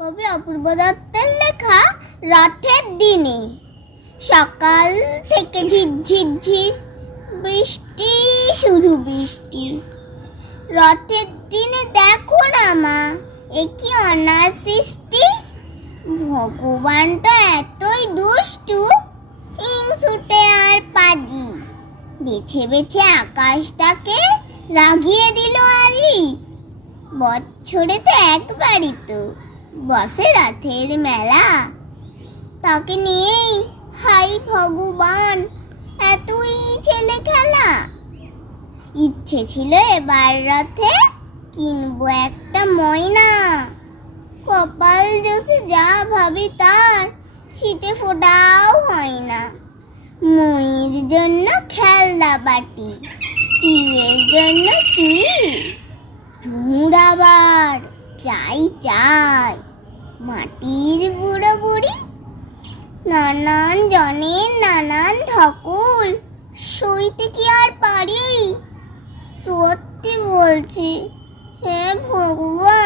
কবি অপূর্ব দত্তের লেখা রথের দিনে। সকাল থেকে ঝিরঝির ঝির বৃষ্টি, শুধু বৃষ্টি। রথের দিনে দেখো না মা, এ কি অনার সৃষ্টি? ভগবানটা এতই দুষ্টু হিংসুটে আর পাজি। বেছে বেছে আকাশটাকে রাগিয়ে দিল আলি। বছরে তো একবারই তো। বসে রথের মেলা। তাকে নিয়েই হাই ভগবান, এতই ছেলে খেলা। ইচ্ছে ছিল এবার রথে কিনবো একটা ময়না। কপাল জোসে যা ভাবি তার, ছিটে ফোটাও হয় না। ময়ূর জন্য খেলনা বাটি টিমের জন্য আবার চাই চাই মাটির বুড়ো বুড়ি, নানান জনের নানান ধকল সইতে কি আর পারি? সত্যি বলছি, হে ভগবান!